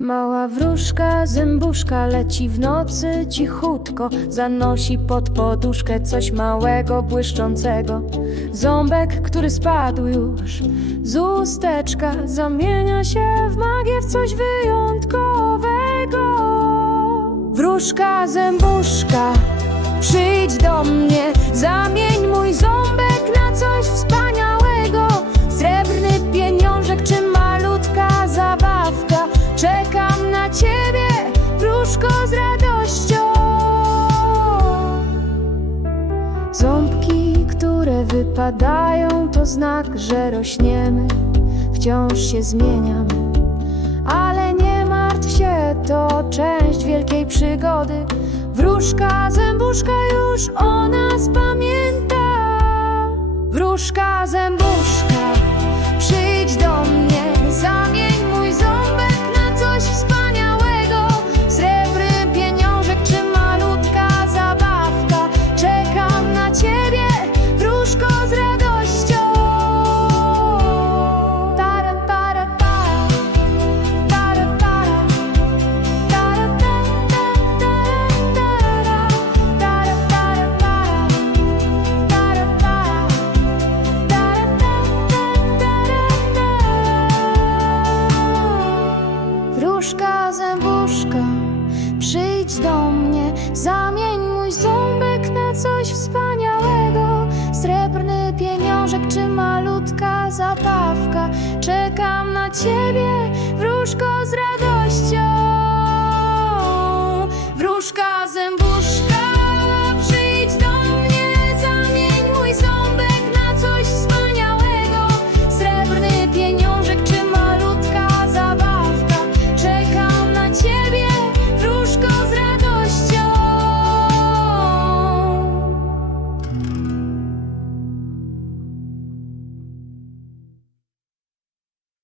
Mała wróżka, zębuszka leci w nocy cichutko Zanosi pod poduszkę coś małego, błyszczącego. Ząbek, który spadł już z usteczka Zamienia się w magię, w coś wyjątkowego. Wróżka, zębuszka, przyjdź do mnie Zamień Czekam na ciebie, wróżko z radością Ząbki, które wypadają to znak, że rośniemy Wciąż się zmieniamy ale nie martw się, to część wielkiej przygody. Wróżka, zębuszka już o nas pamięta. Wróżka, zębuszka, przyjdź do mnie, nóżka Przyjdź do mnie, zamień mój ząbek na coś wspaniałego. Srebrny pieniążek czy malutka zabawka. Czekam na ciebie, wróżko z radością. Wróżka zębów